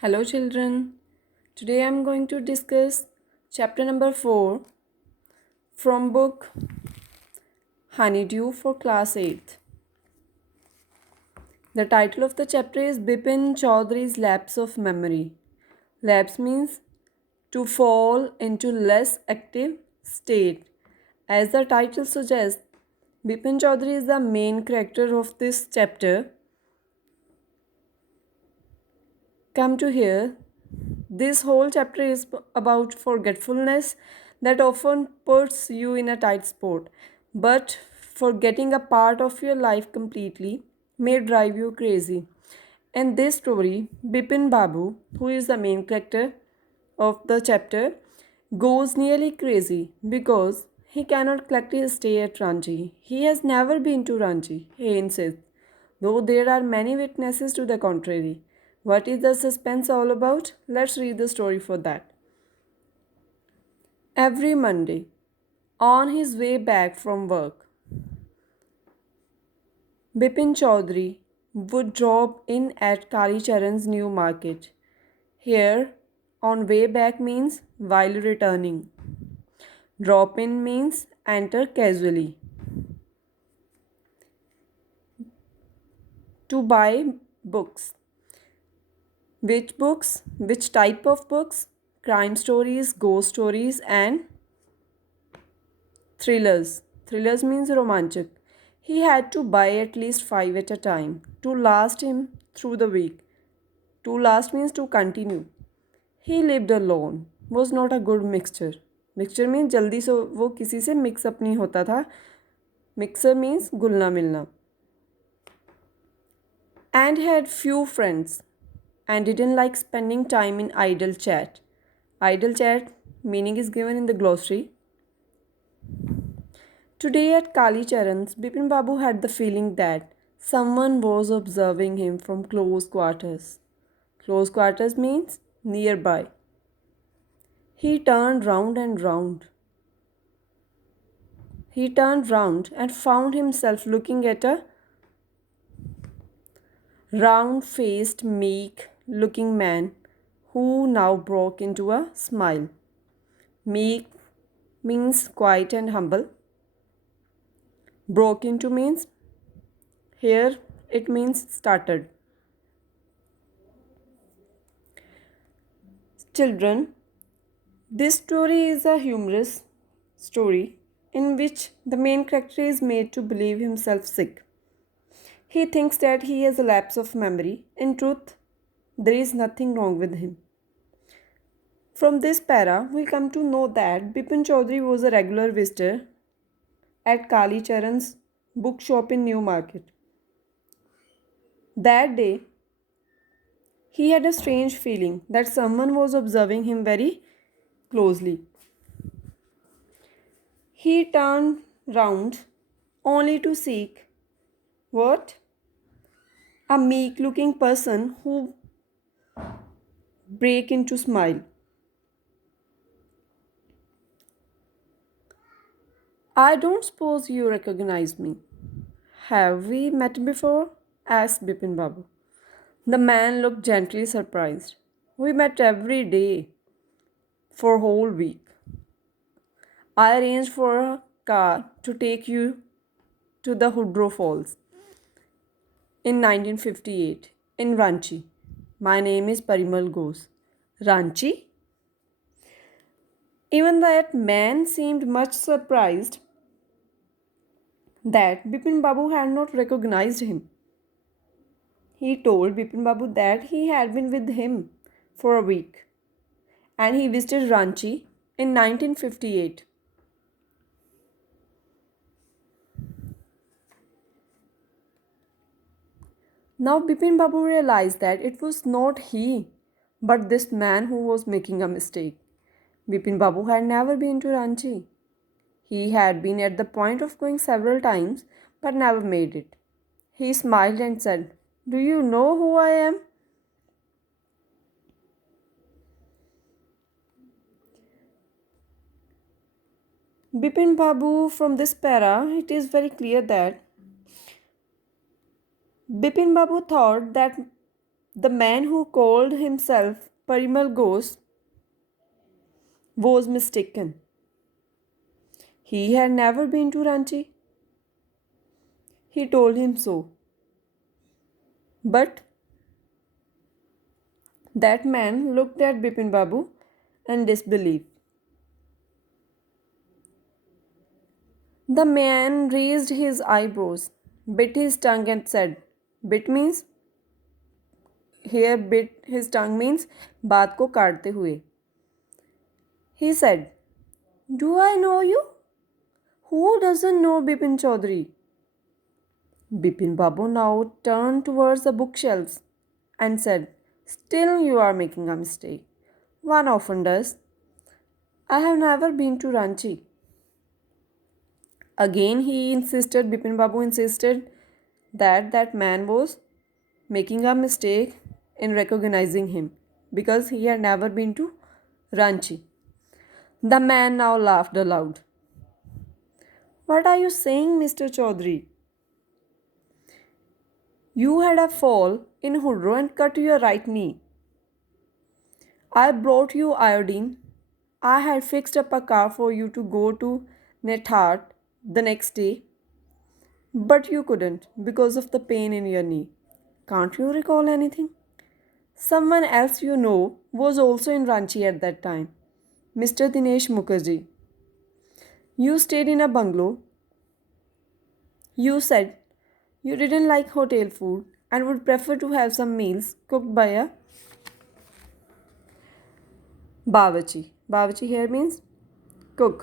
Hello, children. Today I am going to discuss chapter number 4 from book Honeydew for class 8th. The title of the chapter is Bipin Chaudhary's Lapse of Memory. Lapse means to fall into less active state. As the title suggests, Bipin Chaudhary is the main character of this chapter. Come to here. This whole chapter is about forgetfulness that often puts you in a tight spot, but forgetting a part of your life completely may drive you crazy. In this story, Bipin Babu, who is the main character of the chapter, goes nearly crazy because he cannot collect his stay at Ranchi. He has never been to Ranchi, he insists, though there are many witnesses to the contrary. What is the suspense all about? Let's read the story for that. Every Monday, on his way back from work, Bipin Chaudhary would drop in at Kali Charan's new market. Here, on way back means while returning. Drop in means enter casually. To buy books. Which books? Which type of books? Crime stories, ghost stories, and thrillers. Thrillers means romantic. He had to buy at least 5 at a time to last him through the week. To last means to continue. He lived alone. Was not a good mixture. Mixture means जल्दी से वो किसी से mix up नहीं होता था. Mixer means घुलना मिलना. And had few friends and didn't like spending time in idle chat. Idle chat meaning is given in the glossary. Today at Kali Charan's, Bipin Babu had the feeling that someone was observing him from close quarters. Close quarters means nearby. He turned round and round. He turned round and found himself looking at a round faced, meek looking man who now broke into a smile. Meek means quiet and humble. Broke into means here it means started. Children, this story is a humorous story in which the main character is made to believe himself sick. He thinks that he has a lapse of memory. In truth, there is nothing wrong with him. From this para, we come to know that Bipin Chaudhary was a regular visitor at Kali Charan's bookshop in New Market. That day, he had a strange feeling that someone was observing him very closely. He turned round only to seek what? A meek looking person who break into smile. I don't suppose you recognize me. Have we met before? Asked Bipin Babu. The man looked gently surprised. We met every day for a whole week. I arranged for a car to take you to the Hudro Falls in 1958 in Ranchi. My name is Parimal Ghosh. Ranchi? Even that man seemed much surprised that Bipin Babu had not recognized him. He told Bipin Babu that he had been with him for a week and he visited Ranchi in 1958. Now Bipin Babu realized that it was not he, but this man who was making a mistake. Bipin Babu had never been to Ranchi. He had been at the point of going several times but never made it. He smiled and said, "Do you know who I am?" Bipin Babu, from this para, it is very clear that Bipin Babu thought that The man who called himself Parimal Ghosh was mistaken. He had never been to Ranchi. He told him so. But that man looked at Bipin Babu and disbelieved. The man raised his eyebrows, bit his tongue, and said, "Bit means?" Here, bit his tongue means बात को काटते हुए. He said, "Do I know you? Who doesn't know Bipin Chaudhary?" Bipin Babu now turned towards the bookshelves and said, "Still, you are making a mistake. One often does. I have never been to Ranchi." Again, Bipin Babu insisted that that man was making a mistake in recognizing him because he had never been to Ranchi. The man now laughed aloud. "What are you saying, Mr. Chaudhary? You had a fall in Hudro and cut your right knee. I brought you iodine. I had fixed up a car for you to go to Nethat the next day, but you couldn't because of the pain in your knee. Can't you recall anything? Someone else you know was also in Ranchi at that time, Mr. Dinesh Mukherjee. You stayed in a bungalow. You said you didn't like hotel food and would prefer to have some meals cooked by a bawarchi. Bawarchi here means cook.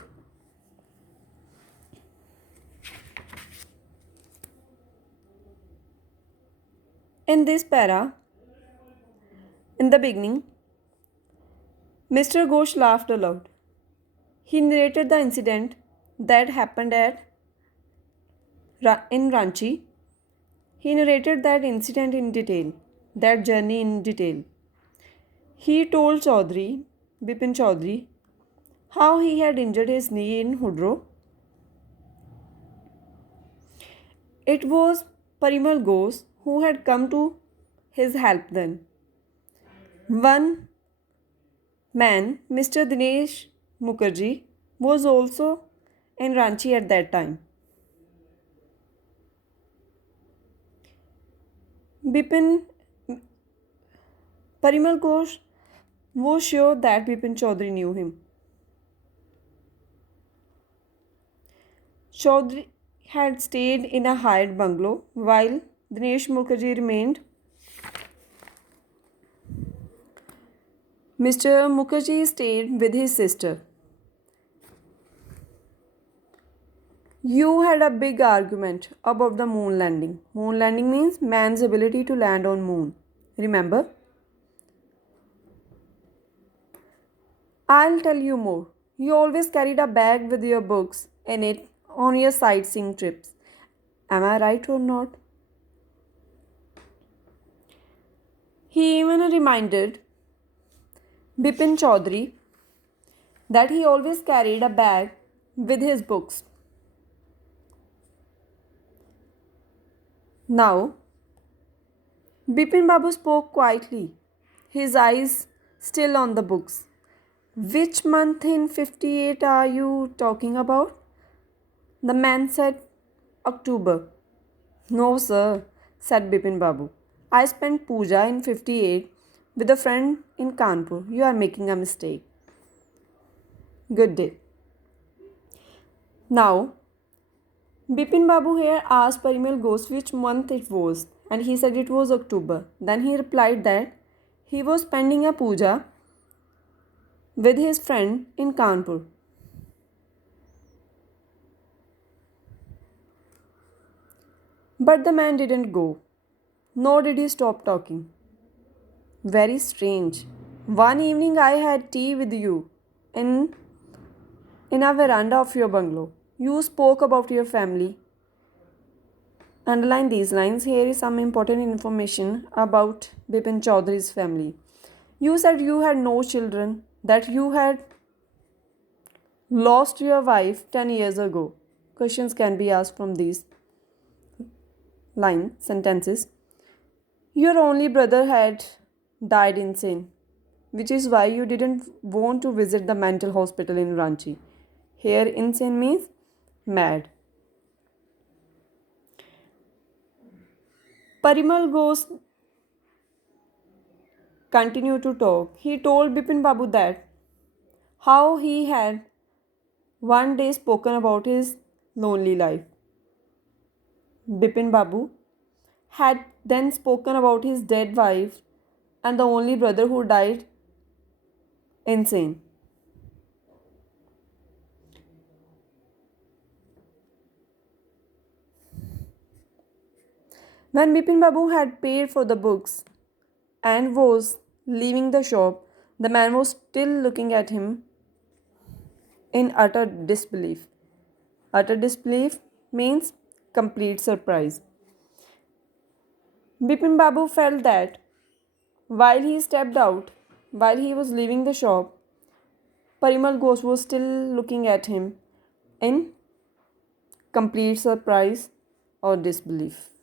In this para, in the beginning, Mr. Ghosh laughed aloud. He narrated the incident that happened in Ranchi. He narrated that incident in detail, that journey in detail. He told Bipin Chaudhary, how he had injured his knee in Hudro. It was Parimal Ghosh who had come to his help then. One man, Mr. Dinesh Mukherjee, was also in Ranchi at that time. Parimal Ghosh was sure that Bipin Chaudhary knew him. Chaudhary had stayed in a hired bungalow while Dinesh Mukherjee remained. Mr. Mukherjee stayed with his sister. You had a big argument about the moon landing. Moon landing means man's ability to land on moon. Remember? I'll tell you more. You always carried a bag with your books in it on your sightseeing trips. Am I right or not? He even reminded Bipin Chaudhary that he always carried a bag with his books. Now, Bipin Babu spoke quietly, his eyes still on the books. Which month in 58 are you talking about? The man said, October. No, sir, said Bipin Babu. I spent puja in 58 with a friend in Kanpur. You are making a mistake. Good day. Now, Bipin Babu here asked Parimal Ghosh which month it was, and he said it was October. Then he replied that he was spending a puja with his friend in Kanpur. But the man didn't go, nor did he stop talking. Very strange. One evening I had tea with you in a veranda of your bungalow. You spoke about your family. Underline these lines. Here is some important information about Bipin Chaudhary's family. You said you had no children, that you had lost your wife 10 years ago. Questions can be asked from these sentences. Your only brother had died insane, which is why you didn't want to visit the mental hospital in Ranchi. Here, insane means mad. Parimal Ghosh continued to talk. He told Bipin Babu that how he had one day spoken about his lonely life. Bipin Babu had then spoken about his dead wife and the only brother who died insane. When Bipin Babu had paid for the books and was leaving the shop, the man was still looking at him in utter disbelief. Utter disbelief means complete surprise. Bipin Babu felt that while he stepped out, while he was leaving the shop, Parimal Ghosh was still looking at him in complete surprise or disbelief.